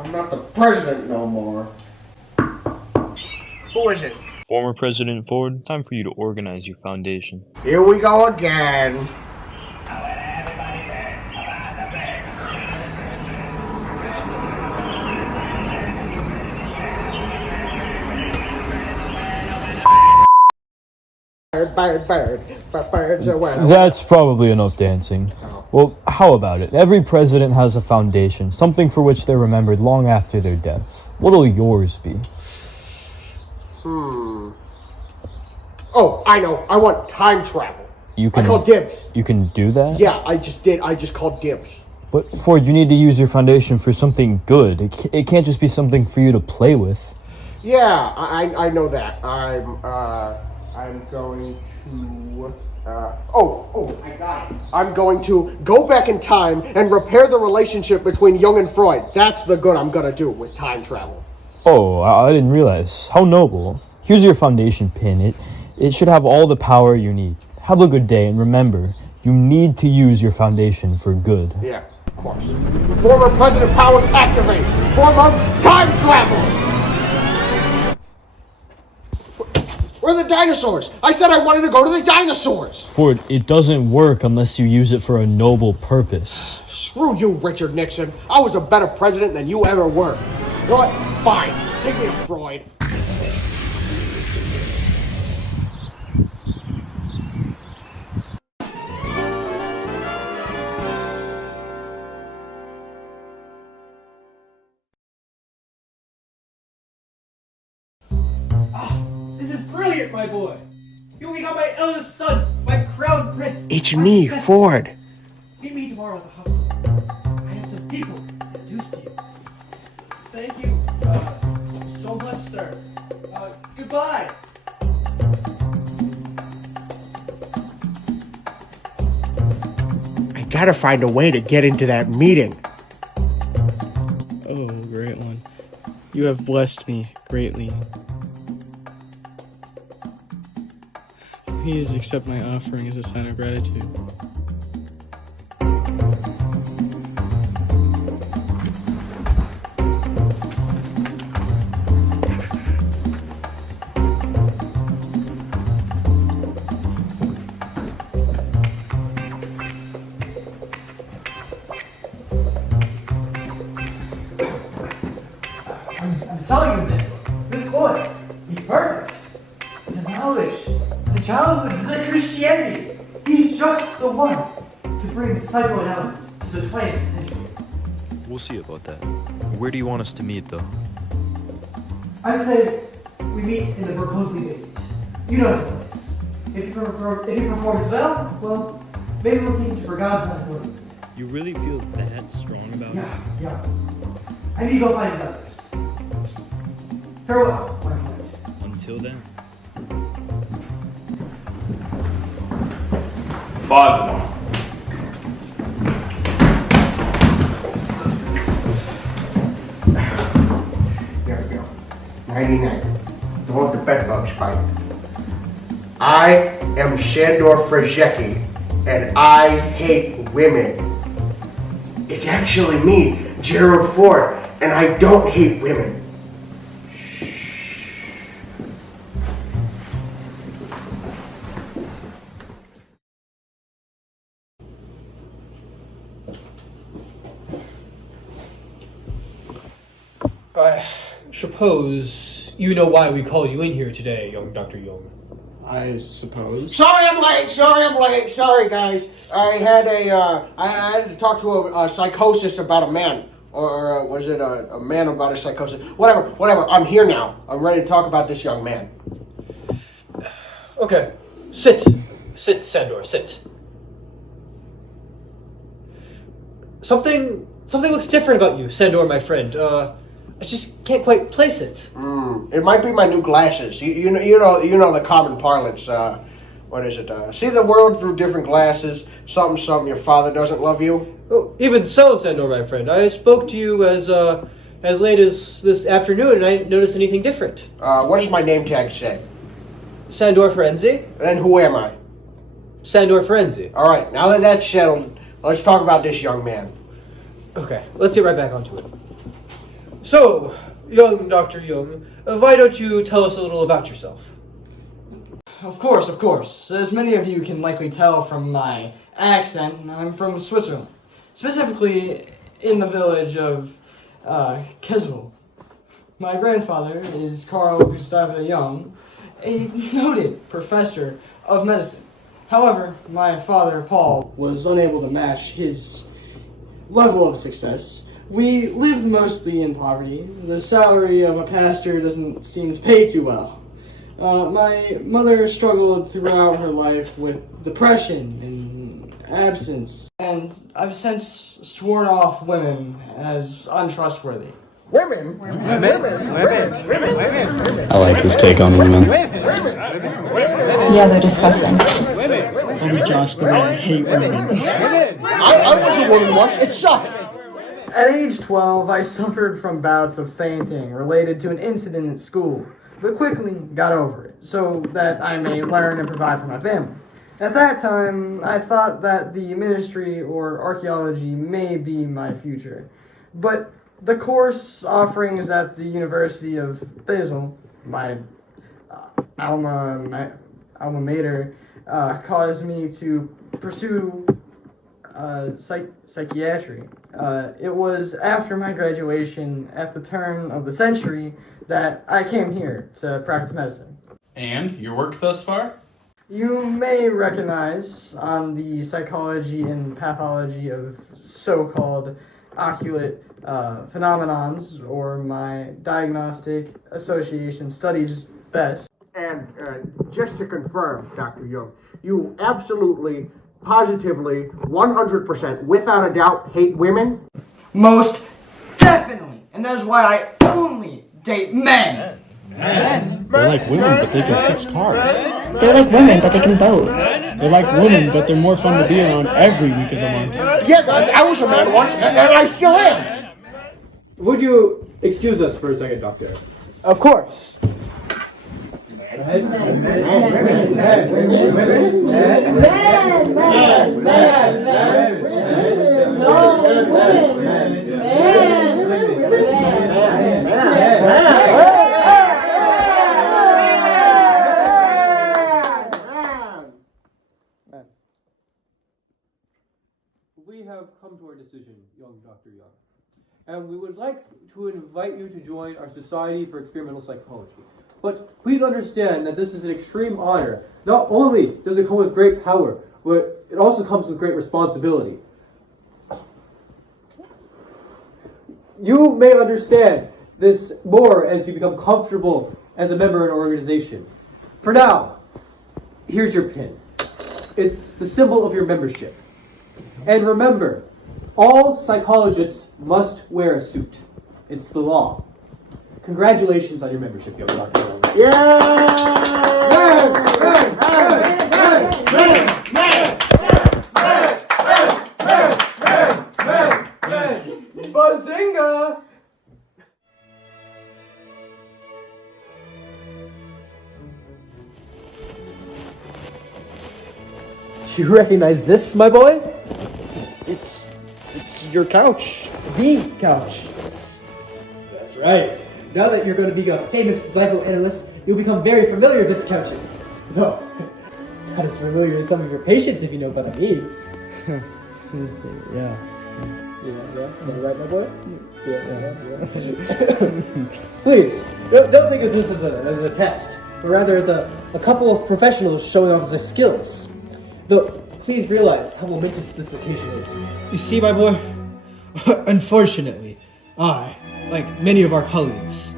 I'm not the president no more. Who is it? Former President Ford, time for you to organize your foundation. Here we go again. Birds away. That's probably enough dancing. Well, how about it? Every president has a foundation, something for which they're remembered long after their death. What'll yours be? Oh, I know. I want time travel. I call dibs. You can do that? Yeah, I just did. I just called dibs. But Ford, you need to use your foundation for something good. It can't just be something for you to play with. Yeah, I know that. I'm going to, I got it. I'm going to go back in time and repair the relationship between Jung and Freud. That's the good I'm gonna do with time travel. Oh, I didn't realize. How noble. Here's your foundation pin. It should have all the power you need. Have a good day, and remember, you need to use your foundation for good. Yeah, of course. Former President powers activate. Form of time travel. Where are the dinosaurs? I said I wanted to go to the dinosaurs. Ford, it doesn't work unless you use it for a noble purpose. Screw you, Richard Nixon. I was a better president than you ever were. You know what? Fine. Take me to Freud. This is brilliant, my boy! You'll become my eldest son, my crown prince! It's me, Ford. Meet me tomorrow at the hospital. I have some people to introduce to you. Thank you, so much, sir. Goodbye! I gotta find a way to get into that meeting. Oh, great one. You have blessed me greatly. Please accept my offering as a sign of gratitude. I'm telling you, Zendor, this boy, he's perfect. He's a knowledge. He's a childhood. He's a Christianity. He's just the one to bring psychoanalysis to the 20th century. We'll see about that. Where do you want us to meet, though? I say we meet in the Berkeley basement. You know the place. If he performs well, maybe we'll take him to Bergaz's place. You really feel that strong about it? Yeah. I need to go find his others. Farewell, my friend. Until then. Bye. There we go. 99. Don't let the bed bugs bite. I am Shandor Frejecki, and I hate women. It's actually me, Gerald Ford, and I don't hate women. I suppose you know why we called you in here today, young Dr. Young. I suppose. Sorry I'm late. Sorry, guys. I had to talk to a psychosis about a man. Or was it a man about a psychosis? Whatever. I'm here now. I'm ready to talk about this young man. Okay, sit, Sandor, sit. Something looks different about you, Sandor, my friend. I just can't quite place it. It might be my new glasses. You know the common parlance. What is it? See the world through different glasses. Something. Your father doesn't love you. Oh, even so, Sandor, my friend, I spoke to you as late as this afternoon, and I didn't notice anything different. What does my name tag say? Sandor Ferenzi? And who am I? Sandor Ferenzi. All right. Now that that's settled, let's talk about this young man. Okay, let's get right back onto it. So, young Dr. Jung, why don't you tell us a little about yourself? Of course. As many of you can likely tell from my accent, I'm from Switzerland. Specifically in the village of Keswell. My grandfather is Carl Gustav Jung, a noted professor of medicine. However, my father, Paul, was unable to match his level of success. We lived mostly in poverty. The salary of a pastor doesn't seem to pay too well. My mother struggled throughout her life with depression and absence, and I've since sworn off women as untrustworthy. Women? I like this take on women. Yeah, they're disgusting. Oh, Josh, the man, I hate women. I was a woman once. It sucked. At age 12, I suffered from bouts of fainting related to an incident at school, but quickly got over it, so that I may learn and provide for my family. At that time, I thought that the ministry or archaeology may be my future, but the course offerings at the University of Basel, my alma mater, caused me to pursue psychiatry. It was after my graduation at the turn of the century that I came here to practice medicine. And your work thus far? You may recognize on the psychology and pathology of so-called oculate phenomenons, or my diagnostic association studies best. And just to confirm, Dr. Jung, you absolutely, positively, 100%, without a doubt, hate women? Most definitely! And that's why I only date men! They're like women, but they can fix cars. They're like women, but they can vote. They're like women, but they're more fun to be around every week of the month. Yeah, guys, I was a man once, and I still am. Would you excuse us for a second, Doctor? Of course. We have come to our decision, young Dr. Young, and we would like to invite you to join our Society for Experimental Psychology. But please understand that this is an extreme honor. Not only does it come with great power, but it also comes with great responsibility. You may understand this more as you become comfortable as a member in an organization. For now, here's your pin. It's the symbol of your membership. And remember, all psychologists must wear a suit. It's the law. Congratulations on your membership, young Dr. Young. Bazinga! Do you recognize this, my boy? It's your couch. The couch. That's right. Now that you're going to be a famous psychoanalyst, you'll become very familiar with couches. Though, not as familiar as some of your patients, if you know what I mean. Yeah. Am I right, my boy? Yeah. Please, don't think of this as a test, but rather as a couple of professionals showing off their skills. Though, please realize how momentous this occasion is. You see, my boy, unfortunately, I, like many of our colleagues,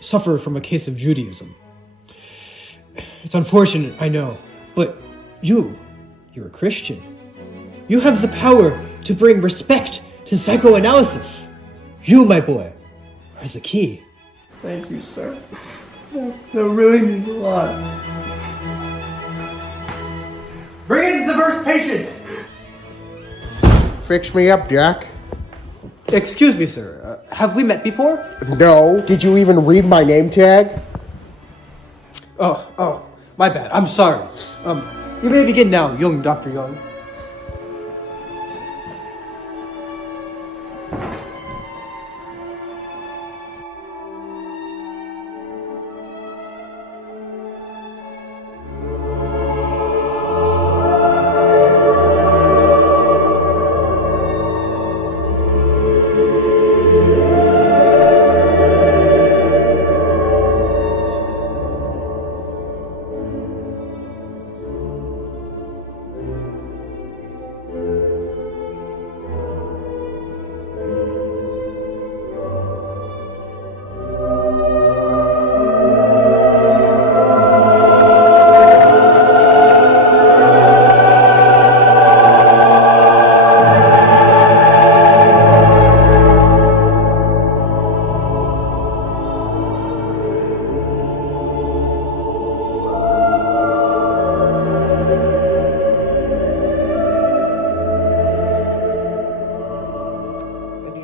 suffer from a case of Judaism. It's unfortunate, I know, but you're a Christian. You have the power to bring respect to psychoanalysis. You, my boy, are the key. Thank you, sir. That really means a lot. Bring in the first patient! Fix me up, Jack. Excuse me, sir. Have we met before? No. Did you even read my name tag? Oh, my bad. I'm sorry. You may begin now, young Dr. Young.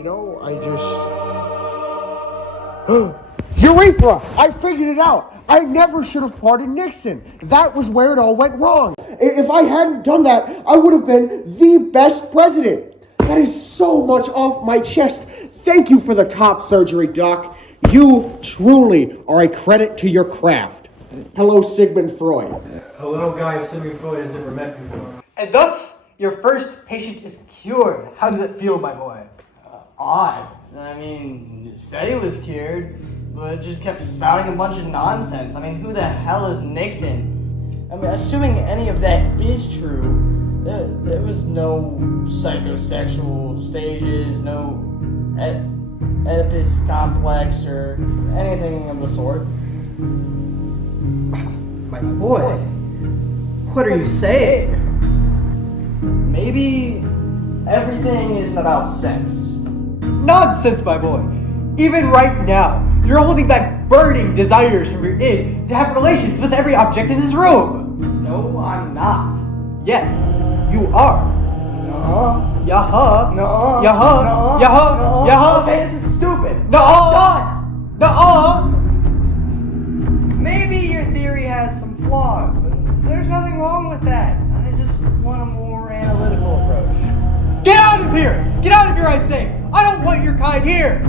I just... Urethra! I figured it out! I never should have pardoned Nixon. That was where it all went wrong. If I hadn't done that, I would have been the best president. That is so much off my chest. Thank you for the top surgery, Doc. You truly are a credit to your craft. Hello, Sigmund Freud. A little guy Sigmund Freud has never met before. And thus, your first patient is cured. How does it feel, my boy? Odd. I mean, said he was cured, but just kept spouting a bunch of nonsense. I mean, who the hell is Nixon? I mean, assuming any of that is true, there was no psychosexual stages, no Oedipus complex, or anything of the sort. My boy, what are you saying? Maybe everything isn't about sex. Nonsense, my boy. Even right now, you're holding back burning desires from your id to have relations with every object in this room. No, I'm not. Yes, you are. No. Yaha. No. Yaha. No. Yaha. No. Yaha. Okay, this is stupid. No. Done. No. Maybe your theory has some flaws, and there's nothing wrong with that. I just want a more analytical approach. Get out of here! Get out of here, I say! I don't want your kind here!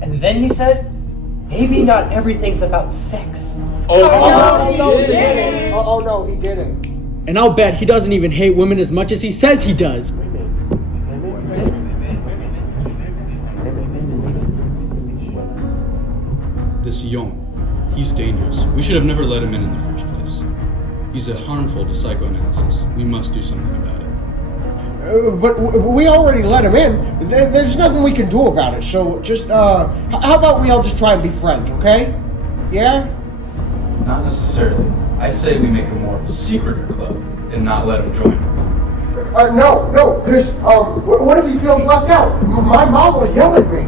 And then he said, maybe not everything's about sex. Oh, no, he didn't. Oh, no, he didn't. And I'll bet he doesn't even hate women as much as he says he does. This Jung, he's dangerous. We should have never let him in the first place. He's harmful to psychoanalysis. We must do something about it. But we already let him in. There's nothing we can do about it. So just, how about we all just try and be friends, okay? Yeah? Not necessarily. I say we make a more secretive club and not let him join. No, because, what if he feels left out? My mom will yell at me.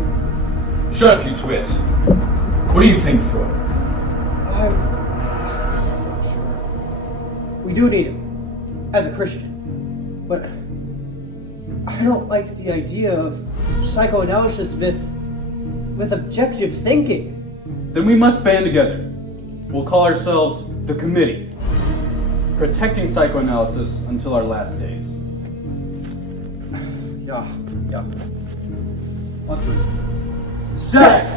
Shut up, you twit. What do you think, Freud? I'm not sure. We do need him, as a Christian. But I don't like the idea of psychoanalysis with objective thinking. Then we must band together. We'll call ourselves the Committee, protecting psychoanalysis until our last days. Yeah. 1, 2. Sex!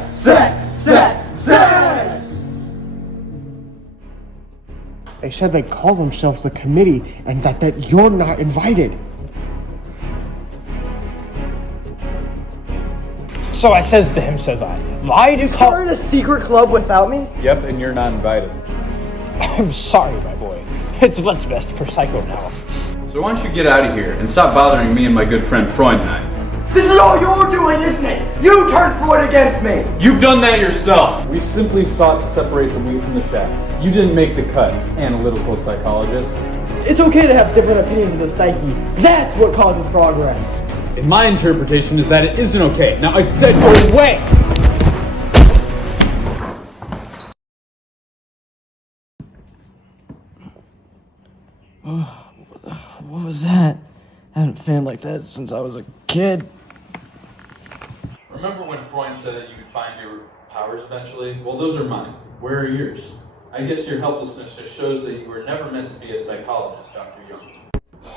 They said they call themselves the Committee and that you're not invited. So I says to him, says I, why do you call... Start a secret club without me? Yep, and you're not invited. I'm sorry, my boy. It's what's best for psychoanalysis. So why don't you get out of here and stop bothering me and my good friend Freud and I? This is all you're doing, isn't it? You turned Freud against me! You've done that yourself! We simply sought to separate the wheat from the chaff. You didn't make the cut, analytical psychologist. It's okay to have different opinions of the psyche. That's what causes progress. And my interpretation is that it isn't okay. Now I said go away! What was that? I haven't failed like that since I was a kid. Remember when Freud said that you could find your powers eventually? Well, those are mine. Where are yours? I guess your helplessness just shows that you were never meant to be a psychologist, Dr. Jung.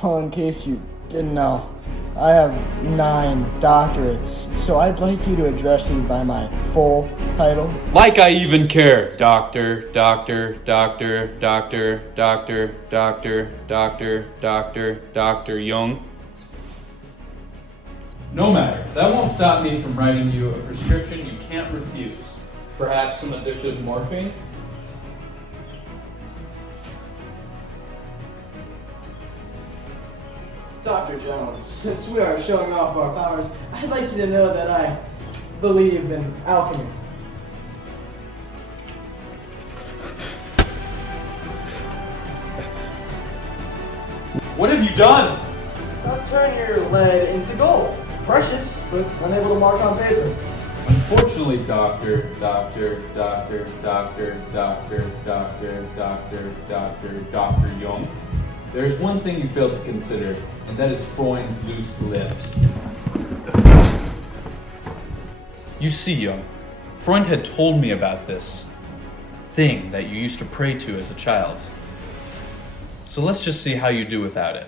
Well, in case you didn't know, I have 9 doctorates, so I'd like you to address me by my full title. Like I even care, Doctor Jung. No matter. That won't stop me from writing you a prescription you can't refuse. Perhaps some addictive morphine? Dr. Jones, since we are showing off our powers, I'd like you to know that I believe in alchemy. What have you done? I'll turn your lead into gold. Precious, but unable to mark on paper. Unfortunately, Dr. Jung, there's one thing you failed to consider, and that is Freud's loose lips. You see, Jung, Freud had told me about this thing that you used to pray to as a child. So let's just see how you do without it.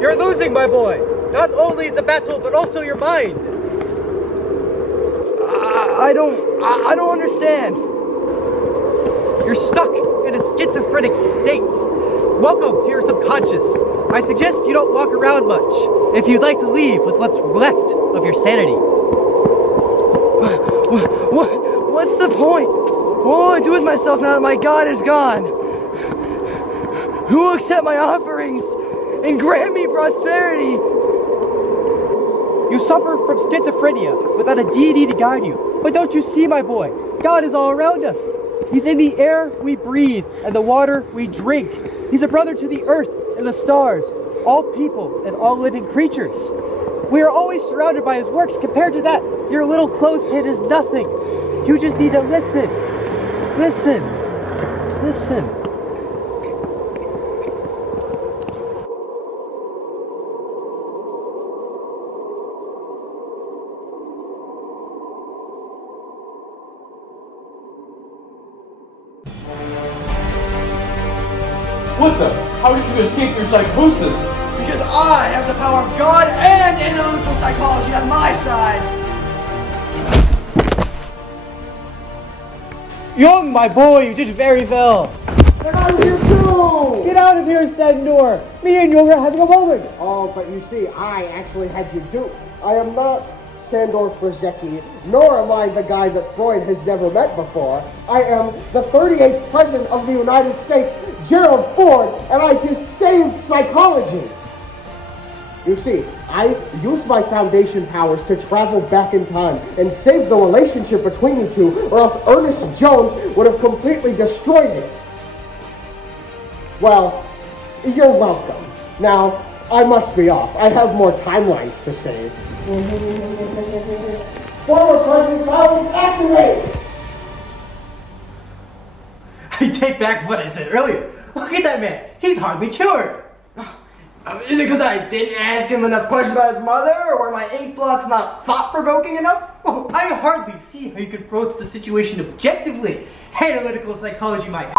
You're losing, my boy. Not only the battle, but also your mind. I don't understand. You're stuck in a schizophrenic state. Welcome to your subconscious. I suggest you don't walk around much if you'd like to leave with what's left of your sanity. What's the point? What will I do with myself now that my God is gone? Who will accept my offerings and grant me prosperity? You suffer from schizophrenia without a deity to guide you. But don't you see, my boy? God is all around us. He's in the air we breathe and the water we drink. He's a brother to the earth and the stars, all people and all living creatures. We are always surrounded by his works. Compared to that, your little clothespin is nothing. You just need to listen. Listen. Listen. What the? How did you escape your psychosis? Because I have the power of God and analytical psychology on my side. Young, my boy, you did very well. Get out of here too! Get out of here, Sandor. Me and you are having a moment. Oh, but you see, I actually had you duped. I am not Sandor Freudian, nor am I the guy that Freud has never met before. I am the 38th President of the United States, Gerald Ford, and I just saved psychology. You see, I used my foundation powers to travel back in time and save the relationship between you two, or else Ernest Jones would have completely destroyed it. Well, you're welcome. Now, I must be off. I have more timelines to save. Forward President Powers, activate! I take back what I said earlier. Look at that man. He's hardly cured. Is it because I didn't ask him enough questions about his mother, or were my ink blots not thought-provoking enough? Oh, I hardly see how you could approach the situation objectively. Analytical psychology might